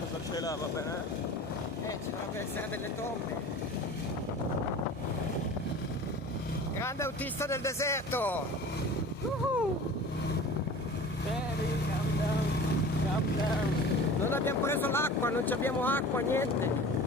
cosa c'è là, va bene? Ci dovrebbe essere delle tombe. Grande autista del deserto! Calm down, calm down. Non abbiamo preso l'acqua, non ci abbiamo acqua, niente.